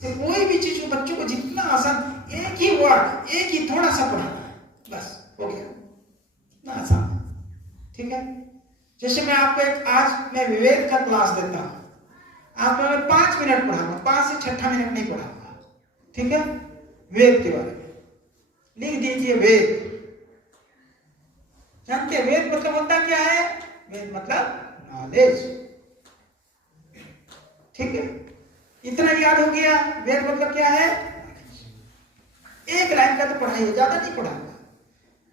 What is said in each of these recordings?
से कोई भी चीज को बच्चों को जितना आसान, एक ही वर्ड, एक ही थोड़ा सा पढ़ाना है, बस हो गया, इतना आसान है। ठीक है, जैसे मैं आपको आज मैं विवेक का क्लास देता हूं, आपको मैं 5 मिनट पढ़ाऊंगा, 5 से 6 मिनट नहीं पढ़ाऊंगा। ठीक है, वेद के बारे में लिख दीजिए। वेद जानते हैं वेद मतलब होता क्या है? वेद मतलब नॉलेज। ठीक है, इतना याद हो गया। वेद मतलब क्या है? एक लाइन का तो पढ़ाइए, ज्यादा नहीं पढ़ाऊंगा,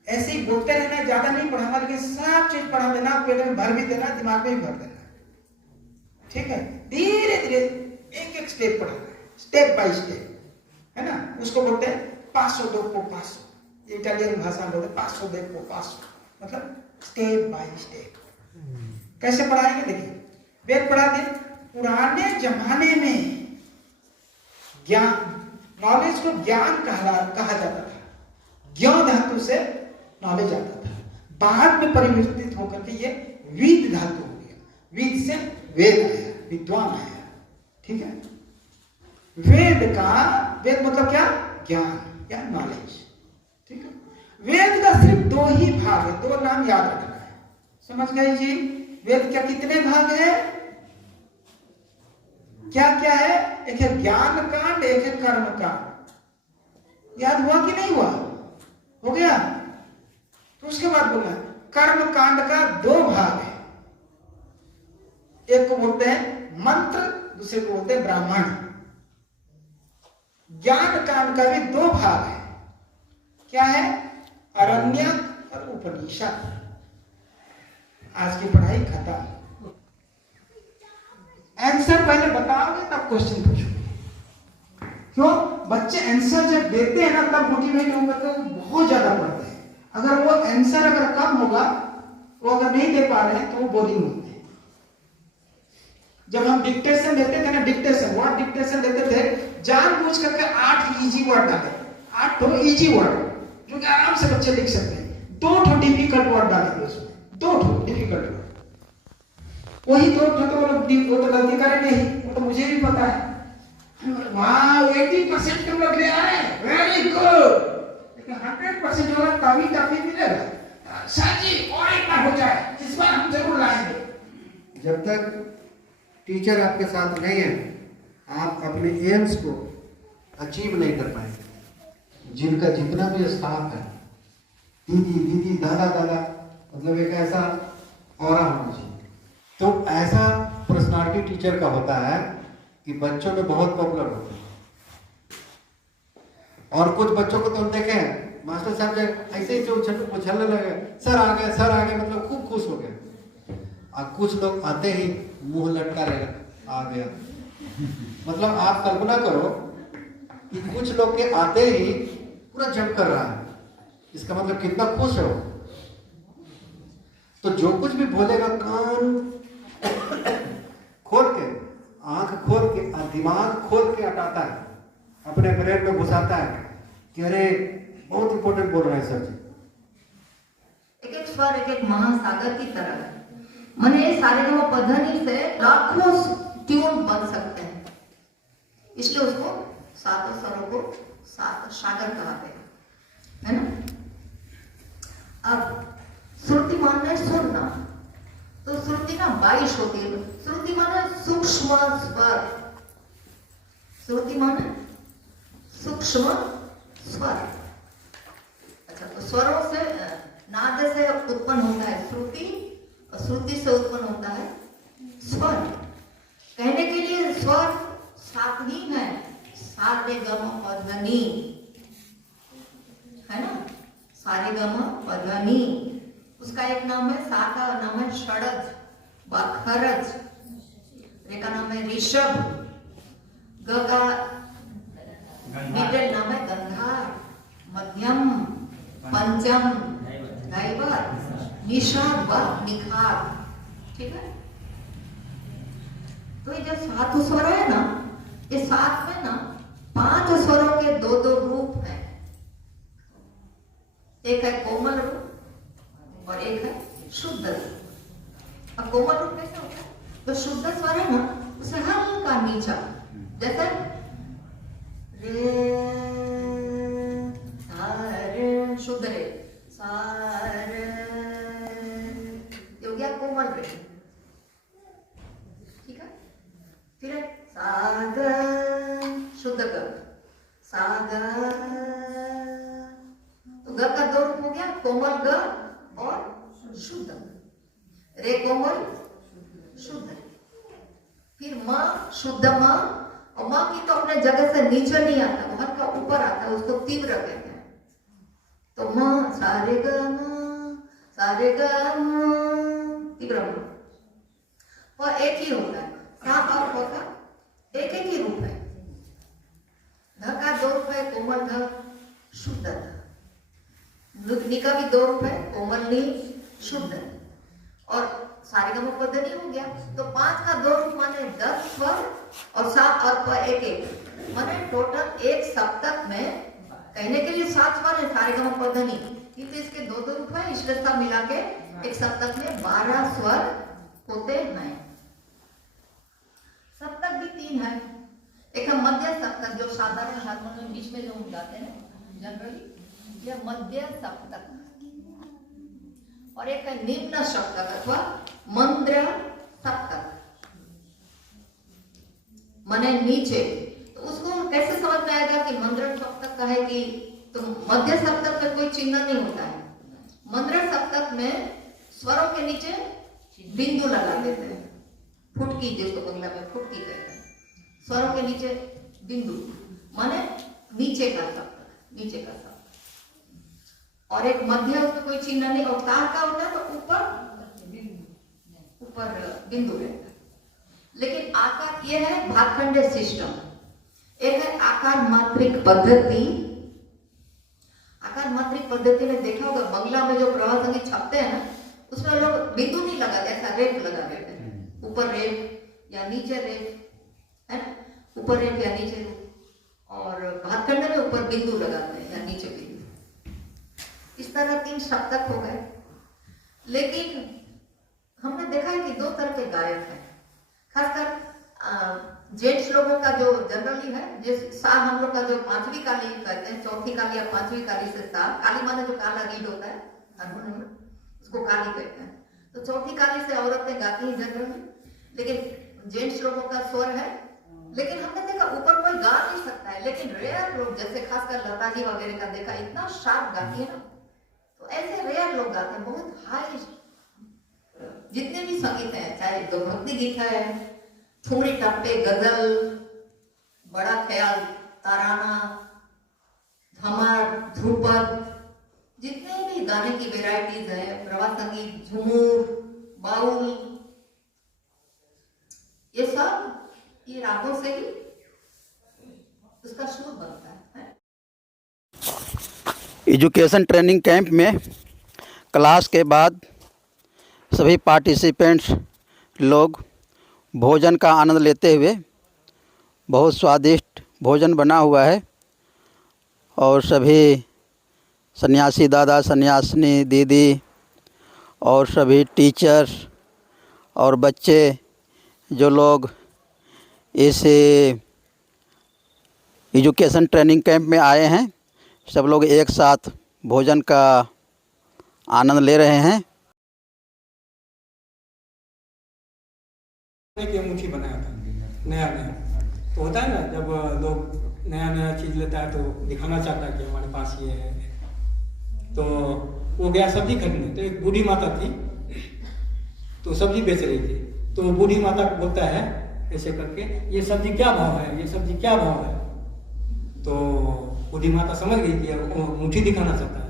ऐसे ही बोलते रहना, ज्यादा नहीं पढ़ाऊंगा, लेकिन सब चीज पढ़ा देना, पेट में भर भी देना, दिमाग में भी भर देना। ठीक है, धीरे धीरे एक एक स्टेप पढ़ाना, स्टेप बाय स्टेप, है ना। उसको बोलते हैं पासो दोपो पासो, इटालियन भाषा में बोलते हैं पासो दोपो पासो, मतलब स्टेप बाय स्टेप। कैसे पढ़ाएंगे? देखिए, वेद पढ़ा दिए। पुराने जमाने में ज्ञान, नॉलेज को ज्ञान कहा जाता था, ज्ञान धातु से नॉलेज आता था, बाद में परिवर्तित होकर के ये विद धातु हो गया, विद से वेद आया, विद्वान आया। ठीक है, वेद मतलब क्या? ज्ञान या नॉलेज। ठीक है, वेद का सिर्फ 2 ही भाग है, 2 नाम याद रखना है, समझ गए जी? वेद क्या कितने भाग है? क्या क्या है? एक है ज्ञान कांड, एक है कर्म कांड। याद हुआ कि नहीं हुआ? हो गया। तो उसके बाद बोला कर्म कांड का 2 भाग है, एक को बोलते हैं मंत्र, दूसरे को बोलते हैं ब्राह्मण। ज्ञान कांड का भी 2 भाग है, क्या है? अरण्यक और उपनिषद। आज की पढ़ाई खत्म। आंसर पहले बताओगे तब क्वेश्चन पूछोगे। क्यों? बच्चे आंसर जब देते हैं ना तब मोटिवेट होकर के बहुत ज्यादा पढ़ते हैं। अगर वो आंसर अगर कम होगा, वो अगर नहीं दे पा रहे हैं तो वो बोरिंग होते हैं। जब हम डिक्टेशन देते थे ना, डिक्टेशन वर्ड डिक्टेशन देते थे, जानबूझ करके 8 इजी वर्ड डाले, 8 तो इजी वर्ड जो कि आराम से बच्चे लिख सकते हैं, 2 डिफिकल्ट वर्ड डालेंगे उसमें, 2 डिफिकल्ट वर्ड। वही 2 तो वो तो गलती करेंगे ही, वो तो मुझे भी पता है। वाह 80% तुम लोग ले आए, वेरी गुड। लेकिन 100% होगा तभी तभी मिलेगा। सर जी और एक बार हो जाए, इस बार हम जरूर लाएंगे। जब तक टीचर आपके साथ नहीं है, आप अपने एम्स को अचीव नहीं कर पाएंगे। जिनका जितना भी स्टाफ है, दीदी दादा मतलब एक ऐसा ऑरा होना चाहिए। तो ऐसा पर्सनालिटी टीचर का होता है कि बच्चों में बहुत पॉपुलर होते हैं। और कुछ बच्चों को तो हम देखे हैं, मास्टर साहब जब ऐसे ही उछलने लगे, सर आ गए, मतलब खूब खुश हो गए। और कुछ लोग आते ही मुंह लटका रहेगा, आ गया। मतलब आप कल्पना करो कि कुछ लोग के आते ही पूरा जंप कर रहा है, इसका मतलब कितना खुश है वो। तो जो कुछ भी बोलेगा कान खोल के, आंख खोल के, दिमाग खोल के हटाता है, अपने ब्रेन में घुसाता है कि अरे बहुत इंपॉर्टेंट बोल रहे हैं सर जी। एक एक स्वर एक एक महासागर की तरह है। मने सारेगामापधनी से लाखों ट्यून बन सकते हैं, इसलिए उसको 7 स्वरों को 7 सागर कहते हैं, है ना। अब श्रुति माने सुनना, तो श्रुति ना 22 होती है। श्रुति माने सूक्ष्म स्वर, श्रुति माने सूक्ष्म स्वर। अच्छा, तो स्वरों से नाद से उत्पन्न होता है श्रुति, और श्रुति से उत्पन्न होता है स्वर। कहने के लिए स्वर 7 ही है, सारेगमपधनी, है ना, सारेगमपधनी। उसका एक नाम है, सा का नाम है षडज व खरज, रे का नाम है ऋषभ, ग का मिडिल नाम है गंधार, मध्यम, पंचम, धैवत, निषाद व निखार। ठीक है, तो ये जो 7 स्वर है ना, ये 7 में ना 5 स्वरों के 2 रूप हैं। एक है कोमल रूप और एक है शुद्ध रूप। अब कोमल रूप कैसे होता है? तो शुद्ध स्वर है ना, उसे हल्का नीचा, जैसे ग और शुद्ध, रे कोमल शुद्ध, फिर माँ शुद्ध माँ, और माँ की तो अपने जगह से नीचे नहीं आता, वो हल्का ऊपर आता है, उसको तीव्र कहते हैं। तो माँ सारे ग तीव्र माँ, वह एक ही होता है। सा और प का एक ही रूप है। ध का 2 रूप है, कोमल ध, शुद्ध ध। नी का भी 2 रूप है, कोमल नी, शुद्ध। और सारेगमपधनी हो गया, तो 5 का 2 रूप माने 10 स्वर, और सा और प एक माने टोटल एक सप्तक में कहने के लिए 7 स्वर है सारेगमपधनी, किंतु इसके 2 रूप है, इसलिए सब मिला के एक सप्तक में 12 स्वर होते हैं। सप्तक भी 3 है, एक है मध्य सप्तक जो साधारण हारमोनियम में बीच में जो गाते हैं जनरली, यह मध्य सप्तक, और एक है निम्न सप्तक अथवा मंद्र सप्तक, माने नीचे। तो उसको कैसे समझ में आएगा कि मंद्र सप्तक का है कि, तो मध्य सप्तक में कोई चिन्ह नहीं होता है। मंद्र सप्तक में स्वरों के नीचे बिंदु लगा देते हैं, फुटकी, जिसको बंगला में फुटकी कहते हैं। स्वरों के नीचे बिंदु माने नीचे का सप्तक, नीचे का सप्तक। और एक मध्य, उसमें कोई चिन्ह नहीं, और तार का होता है तो ऊपर बिंदु रहता है। लेकिन आकार ये है भागखंडे सिस्टम। एक है आकार मात्रिक पद्धति। आकार मात्रिक पद्धति में देखा होगा बंगला में जो प्रवाह संगीत छपते हैं ना, उसमें लोग बिंदु नहीं लगाते, ऐसा रेख लगा देते हैं, ऊपर रेख या नीचे रेख, है ना, ऊपर रेख या नीचे रेख। और भागखंड में ऊपर बिंदु लगाते हैं या नीचे बिंदु। इस तरह 3 सप्तक हो गए। लेकिन हमने देखा है कि 2 तरह के गायक हैं, खासकर जेंट्स लोगों का जो जनरली है, जिस सा हम लोग का जो 5वीं काली कहते हैं, 4थी काली या 5वीं काली से सा, काली माने जो काला रीड होता है हारमोनियम में, उसको काली कहते हैं। तो 4थी काली से औरतें गाती हैं जनरली, लेकिन जेंट्स लोगों का स्वर है। लेकिन हमने देखा ऊपर कोई गा नहीं सकता है, लेकिन रेयर लोग, जैसे खासकर लता जी वगैरह का देखा, इतना शार्प गाती है ना, तो ऐसे रेयर लोग गाते हैं, बहुत हाई। जितने भी संगीत है, चाहे तो भक्ति गीत है, ठुमरी टप्पे, गजल, बड़ा ख्याल, ताराना, धमार, ध्रुपद, जितने भी गाने की वेराइटीज है, प्रवाह संगीत, झूमर, बाउल, ये सब ये रागों से ही उसका सुर बनता है। एजुकेशन ट्रेनिंग कैंप में क्लास के बाद सभी पार्टिसिपेंट्स लोग भोजन का आनंद लेते हुए, बहुत स्वादिष्ट भोजन बना हुआ है, और सभी सन्यासी दादा, सन्यासिनी दीदी और सभी टीचर्स और बच्चे जो लोग इस एजुकेशन ट्रेनिंग कैंप में आए हैं, सब लोग एक साथ भोजन का आनंद ले रहे हैं। की अंगूठी बनाया था नया नया, तो होता है ना, जब लोग नया नया चीज़ लेता है तो दिखाना चाहता है कि हमारे पास ये है। तो वो गया सब्जी खरीदने, तो एक बूढ़ी माता थी, तो सब्जी बेच रही थी। तो बूढ़ी माता को बोलता है ऐसे करके, ये सब्जी क्या भाव है, ये सब्जी क्या भाव है। तो बूढ़ी माता समझ गई कि अंगूठी दिखाना चाहता है,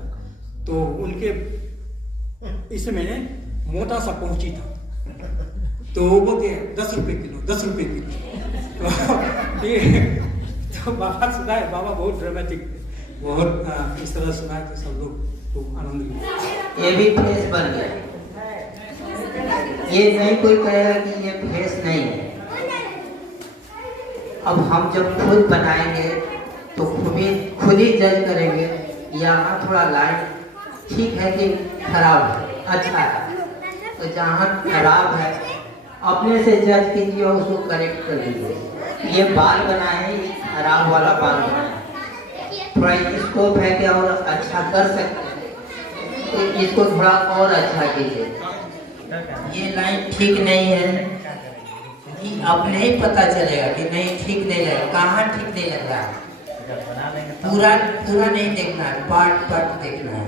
तो उनके इसमें मोटा सा पहुंची था, तो वो बोलते हैं 10 रुपये किलो, 10 रुपये किलो। तो बाबा सुना है, बाबा बहुत ड्रामेटिक, बहुत इस तरह सुना है, तो सब लोग खूब आनंद लिया। ये भी फेस बन गया, ये नहीं कोई कहेगा कि ये फेस नहीं है। अब हम जब खुद बनाएंगे तो खुद ही जज करेंगे, यहाँ थोड़ा लाइन ठीक है कि खराब है, अच्छा है। तो जहाँ खराब है अपने से जज कीजिए और उसको करेक्ट कर दीजिए। ये बाल बना है, खराब वाला बाल बना है, थोड़ा स्कोप है कि और अच्छा कर सकते हैं, तो इसको थोड़ा और अच्छा कीजिए। ये लाइन ठीक नहीं है, अपने ही पता चलेगा कि नहीं ठीक नहीं लगा, कहाँ ठीक नहीं लग रहा है। पूरा पूरा नहीं देखना है, पार्ट पार्ट देखना है।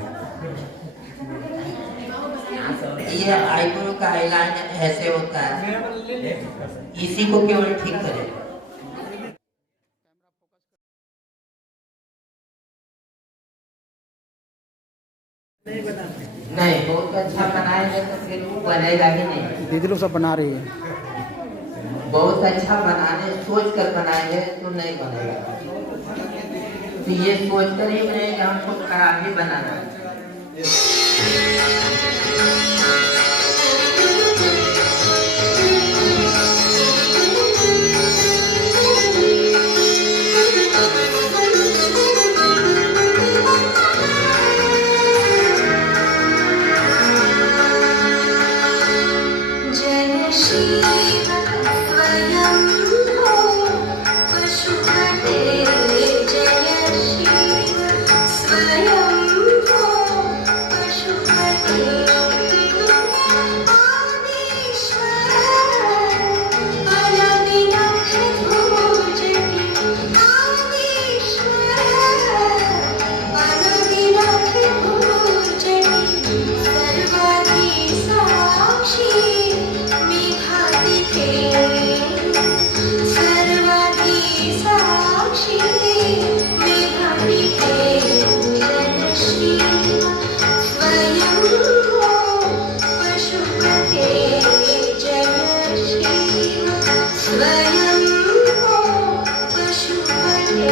ये आईब्रो का आईलाइनर ऐसे होता है, इसी को केवल ठीक करें। नहीं, बहुत अच्छा बनाएंगे तो फिर वो बनेगा ही नहीं। दीदी लोग सब बना रही है। बहुत अच्छा बनाने सोच कर बनाएंगे तो नहीं बनेगा। तो ये सोच कर ही बनेगा, हमको खराब ही बनाना है। जय शिव स्वयं हो पशुपते, जय शिव स्वयं हो पशुपते। आदिश्वर अनविनाथ भोजति, आदिश्वर अनविनाथ भोजति। सर्वाधि साक्षी मेघातिथे, सर्वाधि साक्षी मेघातिथे। जय शिव स्वयं हो पशुपते, जय शिव स्वयं हो पशुपते।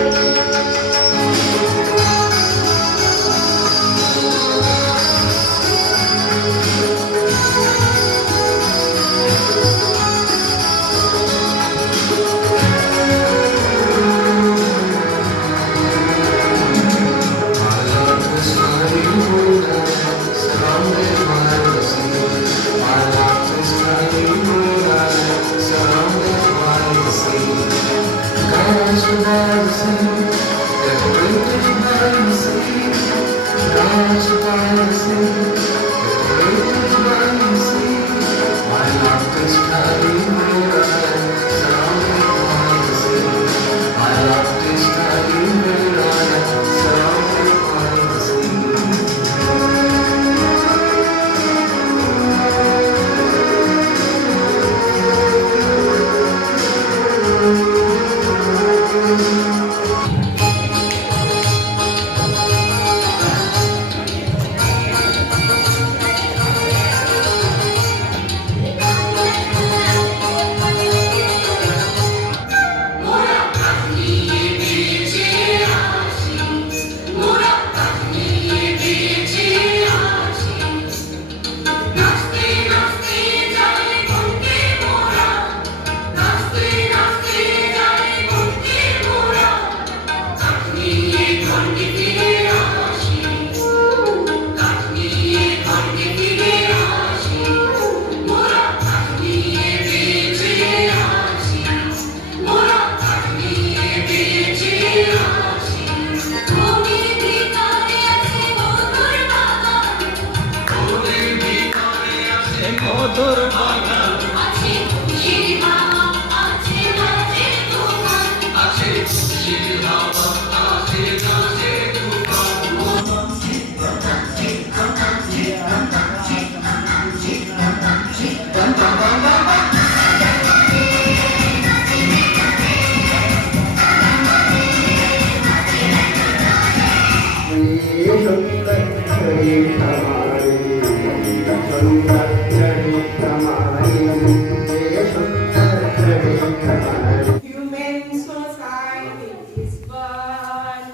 Human society is one.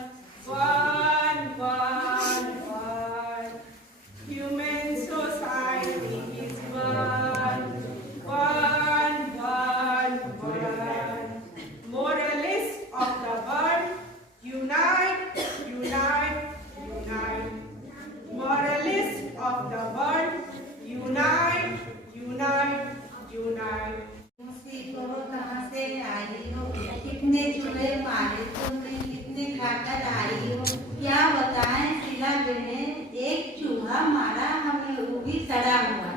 Human society is one. Moralists of the world, unite, unite, unite. Moralists of the world, unite, unite, unite. कहो कहाँ से आई हो, कितने चूल्हे मारे तुमने, कितने खाकर आई हो। क्या बताएं सिला बहने, एक चूहा मारा हमें, वो भी सड़ा हुआ।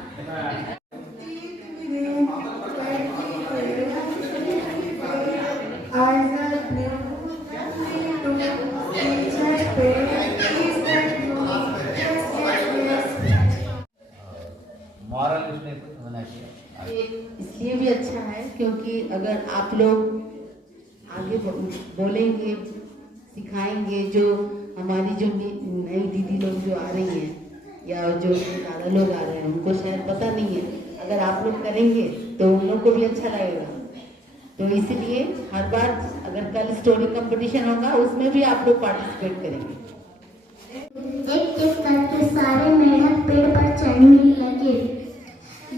अगर आप लोग आगे बोलेंगे, सिखाएंगे, जो हमारी जो नई दीदी लोग जो आ रही हैं या जो दादा लोग आ रहे हैं उनको शायद पता नहीं है, अगर आप लोग करेंगे तो उन लोग को भी अच्छा लगेगा। तो इसीलिए हर बार अगर कल स्टोरी कंपटीशन होगा उसमें भी आप लोग पार्टिसिपेट करेंगे। एक एक करके सारे मेढक पेड़ पर चढ़ने लगे।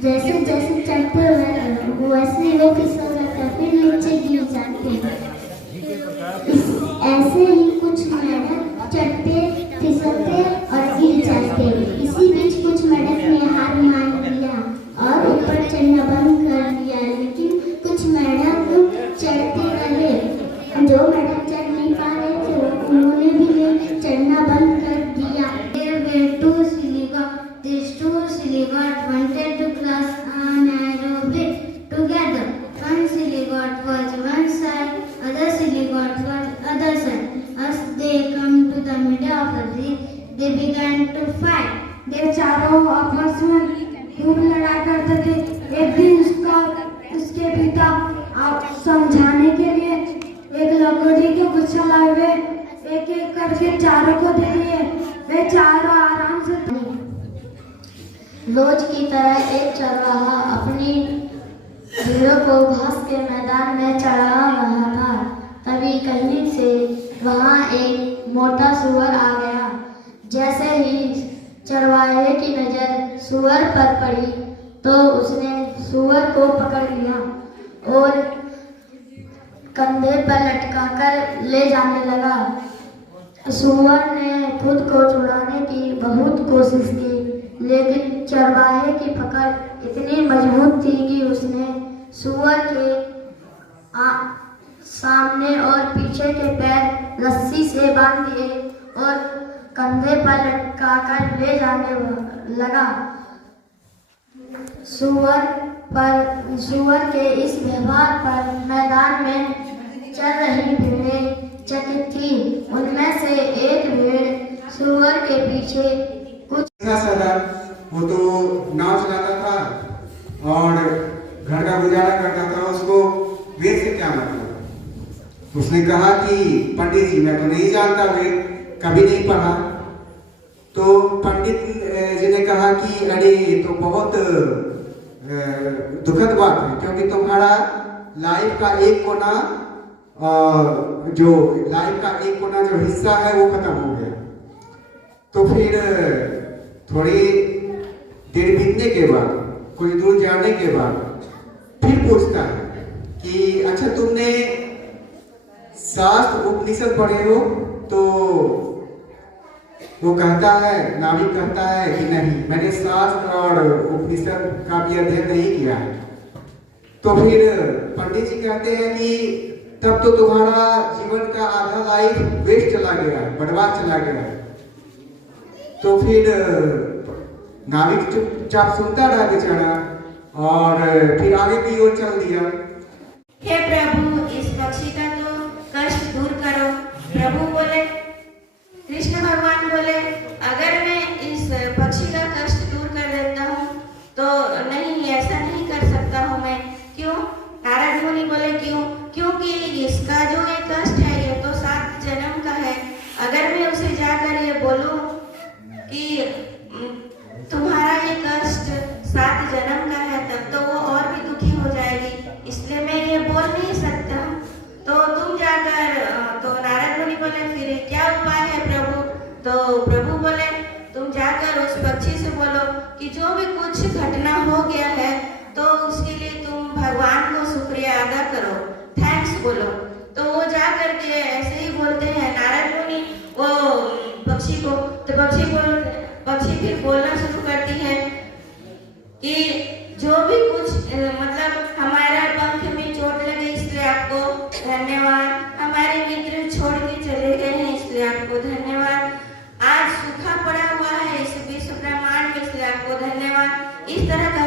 जैसे जैसे चढ़ते हुए वैसे वो फिसल जाते फिर नीचे गिर जाते। ऐसे ही कुछ मेढक चढ़ते फिसलते और गिर जाते। इसी बीच कुछ मेढक ने हार मान लिया और ऊपर चढ़ना बंद कर दिया, लेकिन कुछ मेढक चढ़ते रहे। जो मेढक चढ़ नहीं पा रहे थे उन्होंने भी चढ़ना बंद कर दिया। There were two silly goats. These two silly goats wanted to cross a narrow bridge together. One silly goat was one side, other silly goat was other side. As they come to the middle of the bridge, they began to fight. ये चारों आपस में खूब लड़ाई करते थे। एक दिन उसके पिता समझाने के लिए एक लकड़ी के गुच्छा लाए हुए एक एक करके चारों को दे दिए। वे चारों आराम से रोज की तरह एक चरवाहा अपनी भेड़ों को घास के मैदान में चरा रहा था। तभी कहीं से वहां एक मोटा सूअर आ गया। जैसे ही चरवाहे की नजर सूअर पर पड़ी तो उसने सूअर को पकड़ लिया और कंधे पर लटकाकर ले जाने लगा। सूअर ने खुद को छुड़ाने की बहुत कोशिश की, लेकिन चरवाहे की पकड़ इतनी मजबूत थी कि उसने सूअर के सामने और पीछे के पैर रस्सी से बांध दिए और कंधे पर लटकाकर ले जाने लगा। सूअर के इस व्यवहार पर मैदान में चल रही भेड़ें चकित थी। उनमें से एक भेड़ सूअर के पीछे कुछ वो तो नाव चलाता था और घर का गुजारा करता था, उसको वेद से क्या मतलब। उसने कहा कि पंडित जी मैं तो नहीं जानता वेद, कभी नहीं पढ़ा। तो पंडित जी ने कहा कि अरे ये तो बहुत दुखद बात है, क्योंकि तुम्हारा लाइफ का एक कोना जो हिस्सा है वो खत्म हो गया। तो फिर थोड़ी देर बीतने के बाद, कुछ दूर जाने के बाद फिर पूछता है कि अच्छा तुमने शास्त्र उपनिषद पढ़े हो? तो वो कहता है, नाविक कहता है कि नहीं, मैंने शास्त्र और उपनिषद का भी अध्ययन नहीं किया है। तो फिर पंडित जी कहते हैं कि तब तो तुम्हारा जीवन का आधा लाइफ वेस्ट चला गया, बर्बाद चला गया। तो फिर नाविक चुपचाप सुनता रहा बेचारा और फिर आगे की ओर चल दिया। हे प्रभु, इस पक्षी का तो कष्ट दूर करो। प्रभु बोले, कृष्ण भगवान बोले, अगर मैं इस पक्षी का कष्ट दूर कर देता हूँ तो नहीं, ऐसा नहीं कर सकता हूँ मैं। क्यों? नारद मुनि बोले क्यों? क्योंकि इसका जो ये कष्ट है ये तो 7 जन्म का है। अगर मैं उसे जाकर ये बोलूं कि तुम्हारा ये कष्ट 7 जन्म का है, तब तो वो और भी दुखी हो जाएगी, इसलिए मैं ये बोल नहीं सकता। तो तुम जाकर, तो नारद मुनि बोले फिर क्या उपाय है प्रभु? तो प्रभु बोले तुम जाकर उस पक्षी से बोलो कि जो भी कुछ घटना हो गया है तो उसके लिए तुम भगवान को शुक्रिया अदा करो, थैंक्स बोलो। तो वो जा करके ऐसे ही बोलते हैं नारद मुनि वो पक्षी को। तो पक्षी फिर बोलना शुरू करती है कि जो भी कुछ मतलब हमारा पंख में चोट लगी इसलिए आपको धन्यवाद, हमारे मित्र छोड़ के चले गए हैं इसलिए आपको धन्यवाद, आज सूखा पड़ा हुआ है इस विश्व ब्रह्मांड में इसलिए आपको धन्यवाद। इस तरह का